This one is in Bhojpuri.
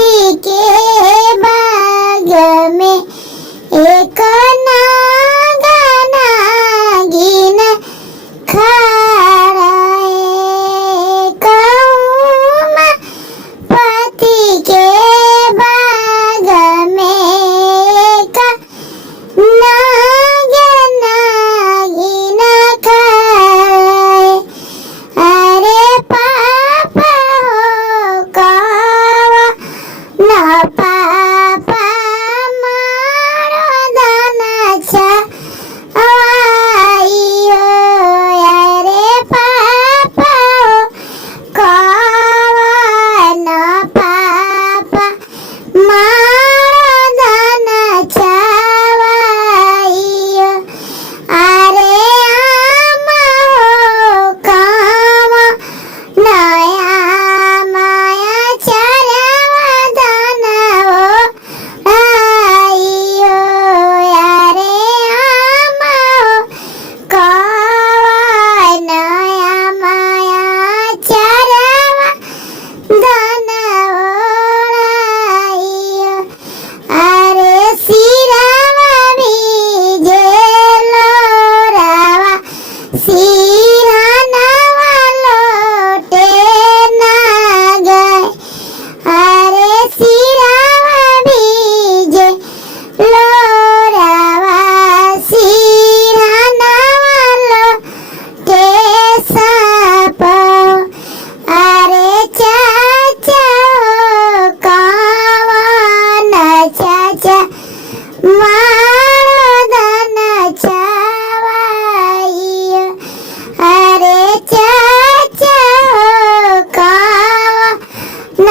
पति के बाग में एक नागा नागिन खड़ा है। कहूँ पति के बाग में एक नागा नागिन खड़ा है। अरे पापा हो कहवा न पापा मारो दाना छवाइयो। अरे पापा हो कहवा न पापा मारो दाना छवाइयो। अरे आमा हो कहवा नया माया चरवा दाना हो आइयो। अरे आमा हो कहवा नया माया चरवा दाना हो आइयो। अरे सिरावा भीजे लोरावा सिरहनवा लोटे ना गए। अरे सिरावा भीजे लोरावा सिरहनवा लोटे सापो। अरे चाचा हो कहवा न चाचा मारो दाना छवाइयो। अरे चाचा हो कहवा न